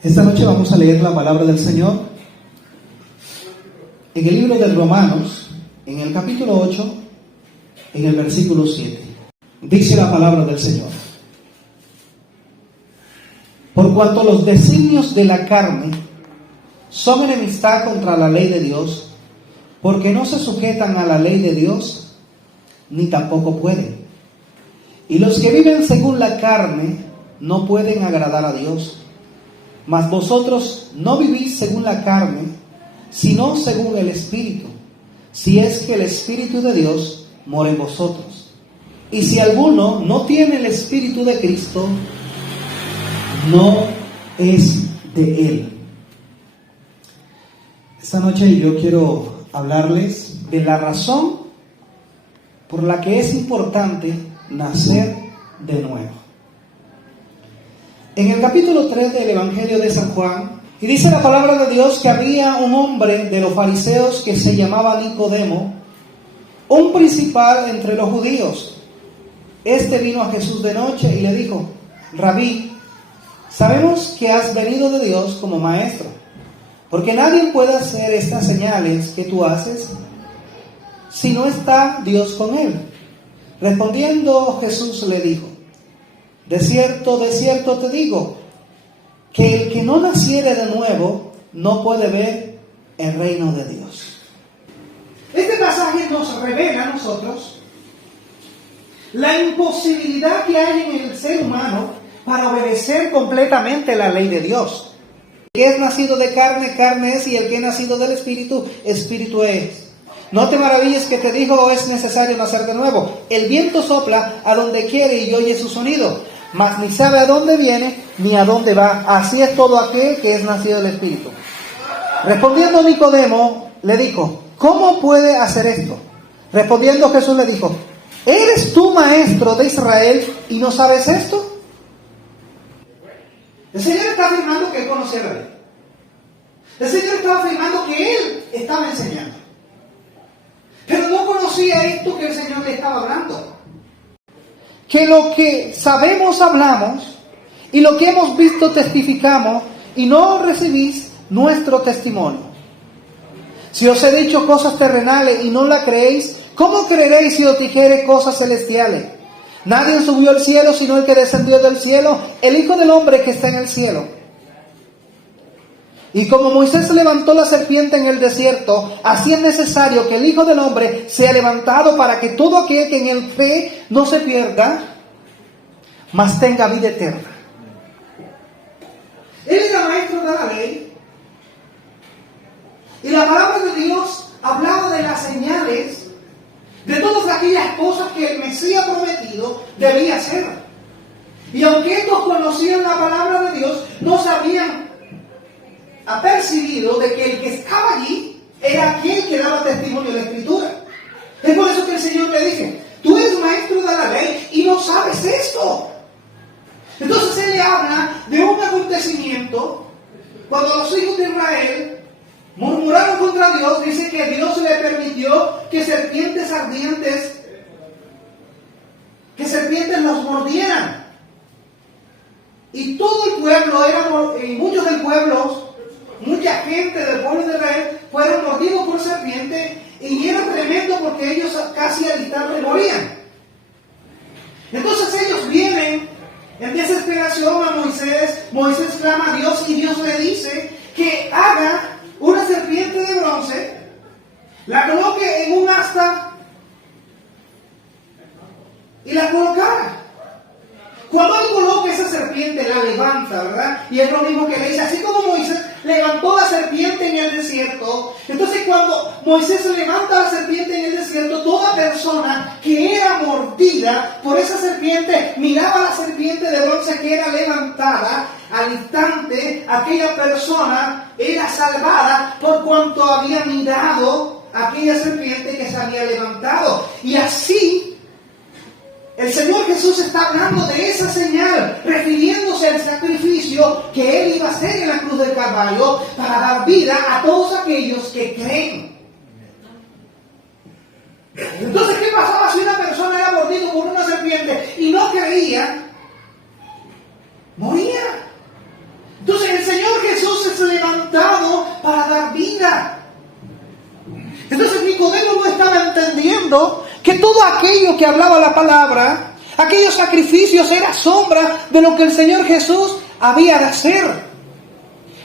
Esta noche vamos a leer la palabra del Señor en el libro de Romanos, en el capítulo 8, en el versículo 7. Dice la palabra del Señor: por cuanto los designios de la carne son enemistad contra la ley de Dios, porque no se sujetan a la ley de Dios, ni tampoco pueden. Y los que viven según la carne no pueden agradar a Dios. Mas vosotros no vivís según la carne, sino según el Espíritu, si es que el Espíritu de Dios mora en vosotros. Y si alguno no tiene el Espíritu de Cristo, no es de Él. Esta noche yo quiero hablarles de la razón por la que es importante nacer de nuevo. En el capítulo 3 del Evangelio de San Juan, y dice la palabra de Dios que había un hombre de los fariseos que se llamaba Nicodemo, un principal entre los judíos. Este vino a Jesús de noche y le dijo: Rabí, sabemos que has venido de Dios como maestro, porque nadie puede hacer estas señales que tú haces si no está Dios con él. Respondiendo Jesús le dijo: de cierto te digo, que el que no naciere de nuevo no puede ver el reino de Dios. Este pasaje nos revela a nosotros la imposibilidad que hay en el ser humano para obedecer completamente la ley de Dios. El que es nacido de carne, carne es, y el que es nacido del Espíritu, Espíritu es. No te maravilles que te digo, es necesario nacer de nuevo. El viento sopla a donde quiere y oye su sonido, mas ni sabe a dónde viene ni a dónde va. Así es todo aquel que es nacido del Espíritu. Respondiendo Nicodemo, le dijo: ¿cómo puede hacer esto? Respondiendo Jesús le dijo: ¿eres tú maestro de Israel y no sabes esto? El Señor está afirmando que él conocía la ley. El Señor estaba afirmando que él estaba enseñando, pero no conocía esto que el Señor le estaba hablando. Que lo que sabemos hablamos, y lo que hemos visto testificamos, y no recibís nuestro testimonio. Si os he dicho cosas terrenales y no la creéis, ¿cómo creeréis si os dijere cosas celestiales? Nadie subió al cielo sino el que descendió del cielo, el Hijo del Hombre que está en el cielo. Y como Moisés levantó la serpiente en el desierto, así es necesario que el Hijo del Hombre sea levantado, para que todo aquel que en él cree no se pierda, mas tenga vida eterna. Él era maestro de la ley, y la palabra de Dios hablaba de las señales, de todas aquellas cosas que el Mesías prometido debía hacer. Y aunque estos conocían la palabra de Dios, no sabían apercibido de que el que estaba allí era aquel que daba testimonio de la Escritura. Es por eso que el Señor le dice: tú eres maestro de la ley y no sabes esto. Entonces él le habla de un acontecimiento cuando los hijos de Israel murmuraron contra Dios. Dice que Dios le permitió que serpientes ardientes, que serpientes los mordieran, y todo el pueblo, y muchos del pueblo, mucha gente del pueblo de Israel fueron mordidos por serpientes, y era tremendo porque ellos casi al instante morían. Entonces ellos vienen en desesperación a Moisés. Moisés clama a Dios y Dios le dice que haga una serpiente de bronce, la coloque en un asta y la colocara. Cuando él coloca esa serpiente, la levanta, ¿verdad? Y es lo mismo que le dice, así como Moisés levantó la serpiente en el desierto. Entonces cuando Moisés levanta la serpiente en el desierto, toda persona que era mordida por esa serpiente miraba la serpiente de bronce que era levantada. Al instante, aquella persona era salvada por cuanto había mirado aquella serpiente que se había levantado. Y así el Señor Jesús está hablando de esa señal, refiriéndose al sacrificio que Él iba a hacer en la cruz del Calvario para dar vida a todos aquellos que creen. Entonces, ¿qué pasaba si una persona era mordido por una serpiente y no creía? Moría. Entonces el Señor diciendo que todo aquello que hablaba la palabra, aquellos sacrificios, era sombra de lo que el Señor Jesús había de hacer.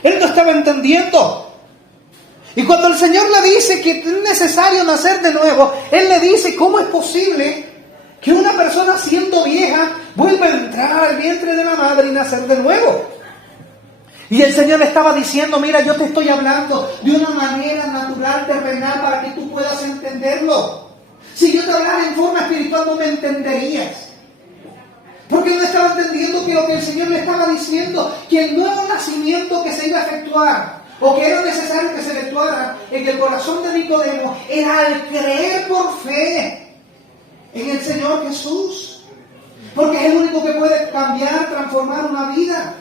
Él no estaba entendiendo. Y cuando el Señor le dice que es necesario nacer de nuevo, Él le dice, ¿cómo es posible que una persona siendo vieja vuelva a entrar al vientre de la madre y nacer de nuevo? Y el Señor le estaba diciendo, mira, yo te estoy hablando de una manera natural, terrenal, para que tú puedas entenderlo. Si yo te hablara en forma espiritual, no me entenderías. Porque no estaba entendiendo que lo que el Señor le estaba diciendo, que el nuevo nacimiento que se iba a efectuar, o que era necesario que se efectuara en el corazón de Nicodemo, era al creer por fe en el Señor Jesús. Porque es el único que puede cambiar, transformar una vida.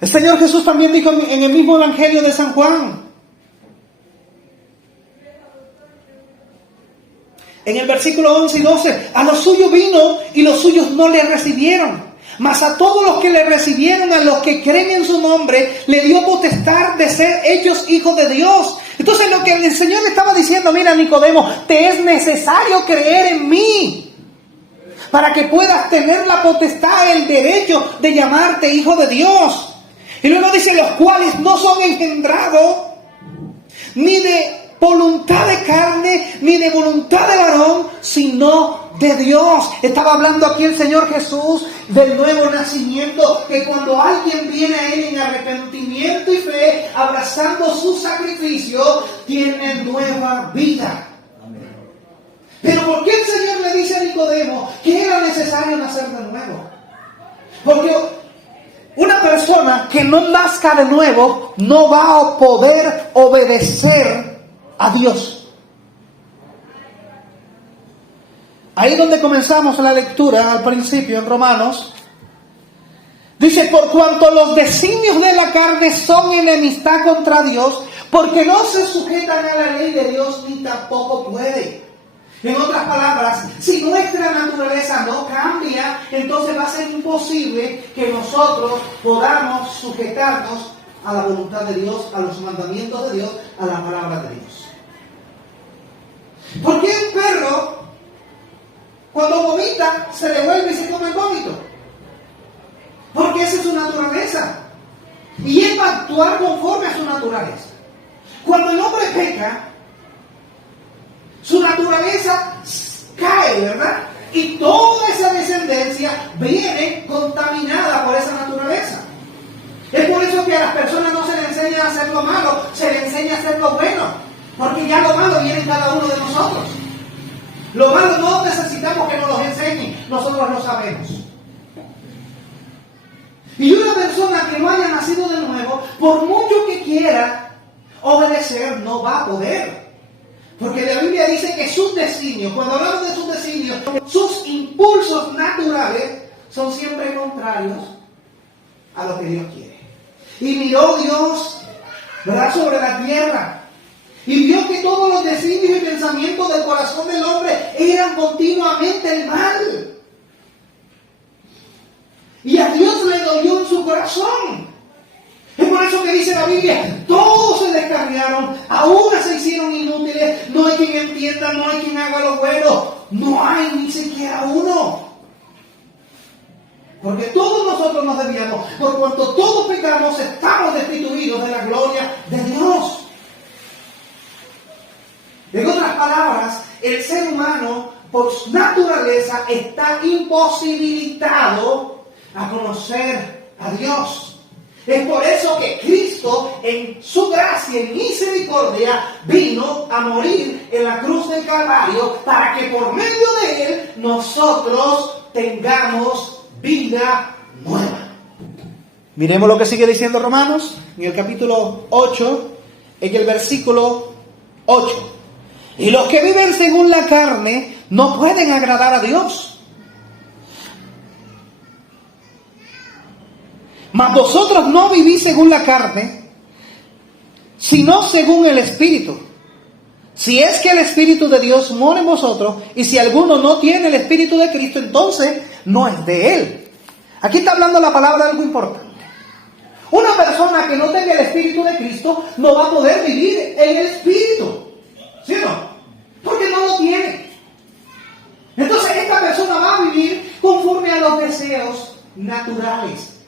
El Señor Jesús también dijo en el mismo Evangelio de San Juan, en el versículo 11 y 12, a los suyos vino y los suyos no le recibieron. Mas a todos los que le recibieron, a los que creen en su nombre, le dio potestad de ser hechos hijos de Dios. Entonces lo que el Señor le estaba diciendo, mira Nicodemo, te es necesario creer en mí para que puedas tener la potestad, el derecho de llamarte hijo de Dios. Y luego dice, los cuales no son engendrados ni de voluntad de carne, ni de voluntad de varón, sino de Dios. Estaba hablando aquí el Señor Jesús del nuevo nacimiento, que cuando alguien viene a Él en arrepentimiento y fe, abrazando su sacrificio, tiene nueva vida. Pero ¿por qué el Señor le dice a Nicodemo que era necesario nacer de nuevo? Porque una persona que no nazca de nuevo no va a poder obedecer a Dios. Ahí donde comenzamos la lectura al principio en Romanos, dice, por cuanto los designios de la carne son enemistad contra Dios, porque no se sujetan a la ley de Dios ni tampoco puede. En otras palabras, si nuestra naturaleza no cambia, entonces va a ser imposible que nosotros podamos sujetarnos a la voluntad de Dios, a los mandamientos de Dios, a la palabra de Dios. ¿Por qué un perro, cuando vomita, se devuelve y se come el vómito? Porque esa es su naturaleza. Y él va a actuar conforme a su naturaleza. Cuando el hombre peca, su naturaleza cae, ¿verdad? Y toda esa descendencia viene contaminada por esa naturaleza. Es por eso que a las personas no se les enseña a hacer lo malo, se les enseña a hacer lo bueno. Porque ya lo malo viene en cada uno de nosotros. Lo malo no necesitamos que nos lo enseñen, nosotros lo sabemos. Y una persona que no haya nacido de nuevo, por mucho que quiera obedecer, no va a poder. Porque la Biblia dice que sus designios, cuando hablamos de sus designios, sus impulsos naturales son siempre contrarios a lo que Dios quiere. Y miró Dios, ¿verdad?, sobre la tierra, y vio que todos los designios y pensamientos del corazón del hombre eran continuamente el mal. Y a Dios le dolió en su corazón. Es por eso que dice la Biblia, todos se descarriaron, aún se hicieron inútiles, no hay quien entienda, no hay quien haga lo bueno, no hay ni siquiera uno. Porque todos nosotros nos desviamos, por cuanto todos pecamos, estamos destituidos de la gloria de Dios. En otras palabras, el ser humano, por su naturaleza, está imposibilitado a conocer a Dios. Es por eso que Cristo, en su gracia y misericordia, vino a morir en la cruz del Calvario para que por medio de Él nosotros tengamos vida nueva. Miremos lo que sigue diciendo Romanos en el capítulo 8, en el versículo 8. Y los que viven según la carne no pueden agradar a Dios. Mas vosotros no vivís según la carne, sino según el Espíritu. Si es que el Espíritu de Dios mora en vosotros, y si alguno no tiene el Espíritu de Cristo, entonces no es de Él. Aquí está hablando la palabra de algo importante. Una persona que no tenga el Espíritu de Cristo no va a poder vivir en el Espíritu. ¿Sí o no? Porque no lo tiene. Entonces esta persona va a vivir conforme a los deseos naturales.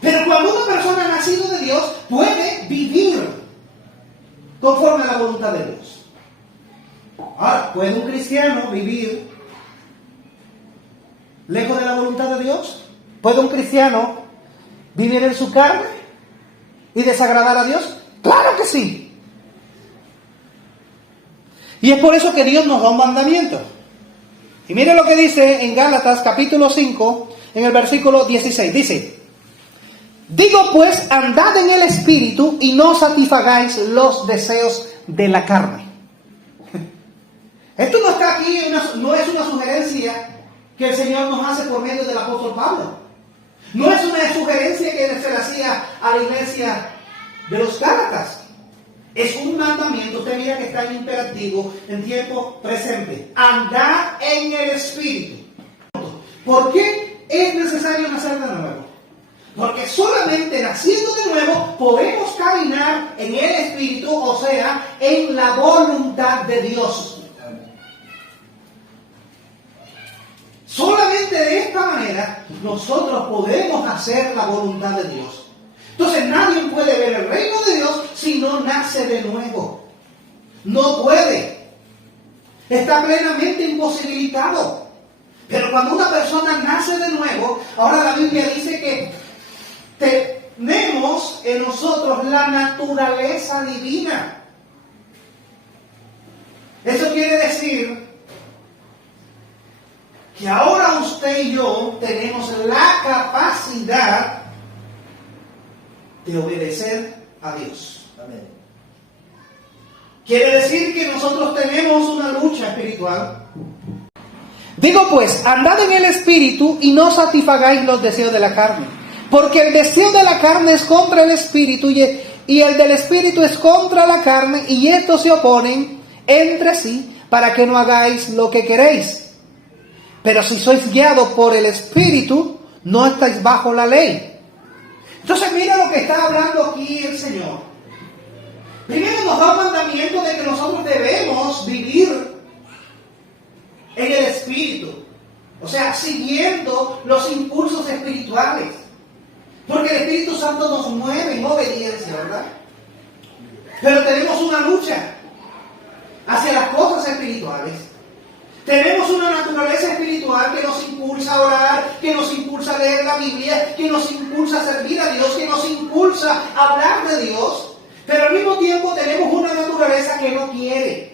Pero cuando una persona ha nacido de Dios puede vivir conforme a la voluntad de Dios. Ahora, ¿puede un cristiano vivir lejos de la voluntad de Dios? ¿Puede un cristiano vivir en su carne y desagradar a Dios? ¡Claro que sí! Y es por eso que Dios nos da un mandamiento. Y mire lo que dice en Gálatas capítulo 5, en el versículo 16. Dice: digo pues, andad en el Espíritu y no satisfagáis los deseos de la carne. Esto no está aquí, no es una sugerencia que el Señor nos hace por medio del apóstol Pablo. No es una sugerencia que se le hacía a la iglesia de los Gálatas. Es un mandamiento, usted mira que está en imperativo, en tiempo presente. Andad en el Espíritu. ¿Por qué es necesario nacer de nuevo? Porque solamente naciendo de nuevo podemos caminar en el Espíritu, o sea, en la voluntad de Dios. Solamente de esta manera nosotros podemos hacer la voluntad de Dios. Entonces nadie puede ver el reino de Dios si no nace de nuevo. No puede. Está plenamente imposibilitado. Pero cuando una persona nace de nuevo, ahora la Biblia dice que tenemos en nosotros la naturaleza divina. Eso quiere decir que ahora usted y yo tenemos la capacidad de obedecer a Dios. Amén. Quiere decir que nosotros tenemos una lucha espiritual. Digo pues, andad en el Espíritu y no satisfagáis los deseos de la carne. Porque el deseo de la carne es contra el Espíritu y el del Espíritu es contra la carne, y estos se oponen entre sí para que no hagáis lo que queréis. Pero si sois guiados por el Espíritu, no estáis bajo la ley. Entonces mira lo que está hablando aquí el Señor. Primero nos da un mandamiento de que nosotros debemos vivir en el Espíritu. O sea, siguiendo los impulsos espirituales. Porque el Espíritu Santo nos mueve en obediencia, ¿verdad? Pero tenemos una lucha hacia las cosas espirituales. Tenemos una naturaleza espiritual que nos impulsa a orar, que nos impulsa a leer la Biblia, que nos impulsa a servir a Dios, que nos impulsa a hablar de Dios. Pero al mismo tiempo tenemos una naturaleza que no quiere.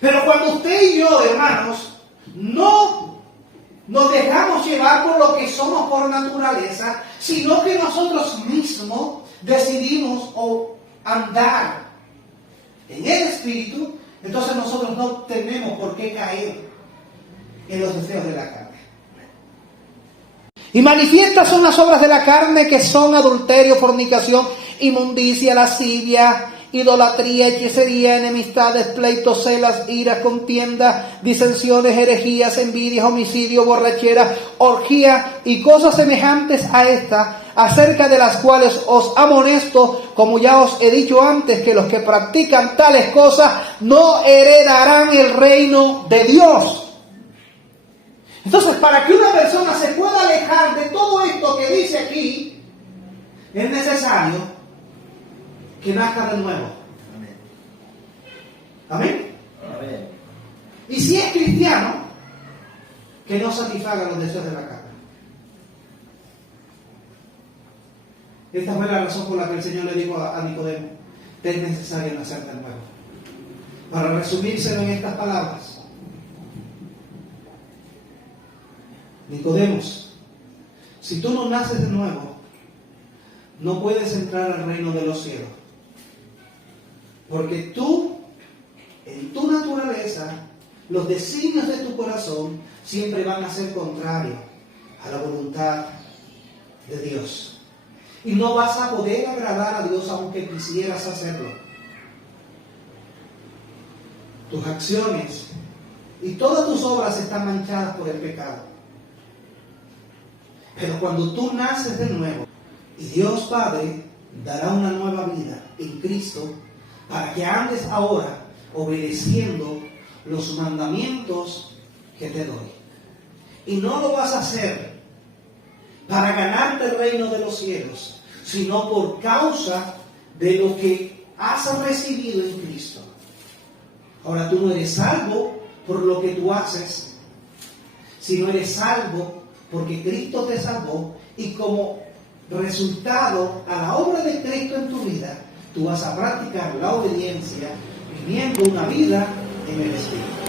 Pero cuando usted y yo, hermanos, no nos dejamos llevar por lo que somos por naturaleza, sino que nosotros mismos decidimos andar en el Espíritu, entonces nosotros no tenemos por qué caer en los deseos de la carne. Y manifiestas son las obras de la carne, que son adulterio, fornicación, inmundicia, lascivia, idolatría, hechicería, enemistades, pleitos, celas, iras, contiendas, disensiones, herejías, envidias, homicidio, borrachera, orgía y cosas semejantes a esta, acerca de las cuales os amonesto, como ya os he dicho antes, que los que practican tales cosas no heredarán el reino de Dios. Entonces, para que una persona se pueda alejar de todo esto que dice aquí, es necesario que nazca de nuevo. Amén. Amén. Y si es cristiano, que no satisfaga los deseos de la carne. Esta fue la razón por la que el Señor le dijo a Nicodemo: es necesario nacer de nuevo. Para resumírselo en estas palabras: Nicodemos, si tú no naces de nuevo, no puedes entrar al reino de los cielos. Porque tú, en tu naturaleza, los designios de tu corazón siempre van a ser contrarios a la voluntad de Dios. Y no vas a poder agradar a Dios aunque quisieras hacerlo. Tus acciones y todas tus obras están manchadas por el pecado. Pero cuando tú naces de nuevo, Y Dios Padre dará una nueva vida en Cristo para que andes ahora obedeciendo los mandamientos que te doy. Y no lo vas a hacer para ganarte el reino de los cielos, sino por causa de lo que has recibido en Cristo. Ahora tú no eres salvo por lo que tú haces, sino eres salvo porque Cristo te salvó, y como resultado a la obra de Cristo en tu vida, tú vas a practicar la obediencia viviendo una vida en el Espíritu.